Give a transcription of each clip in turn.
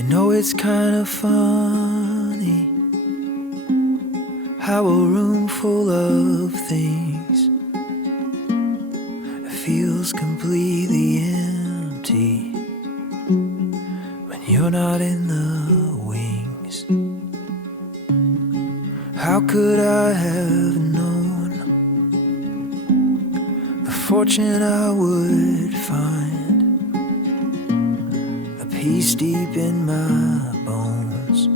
You know it's kind of funny how a room full of things feels completely empty when you're not in the wings. How could I have known the fortune I would find, the peace deep in my bones,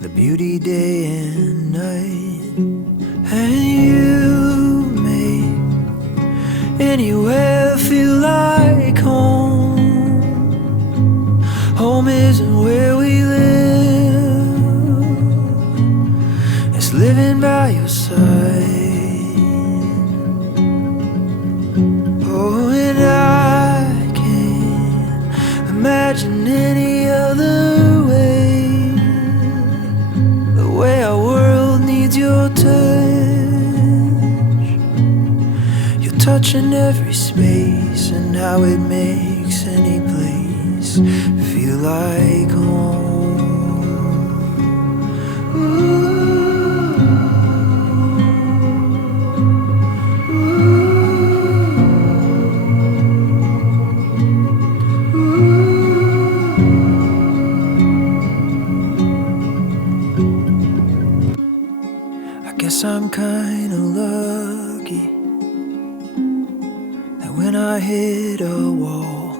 the beauty day and night? And you make anywhere feel like home. Home isn't where we live, it's living by your side. Oh, and I can't imagine any other way, the way our world needs your touch. Your touch in every space, and how it makes any place feel like home. Ooh. I'm kinda lucky that when I hit a wall,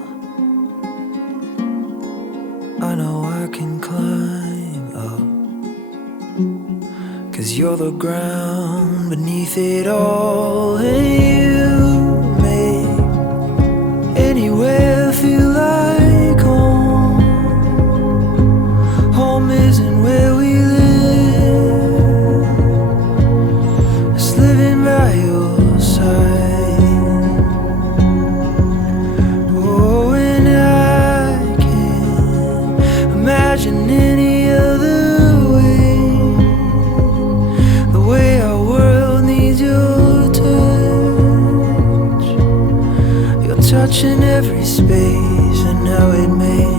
I know I can climb up, 'cause you're the ground beneath it all. And you make anywhere feel like home. Home isn't where we live, by your side. Oh, and I can't imagine any other way, the way our world needs your touch. Your touch in every space, and how it makes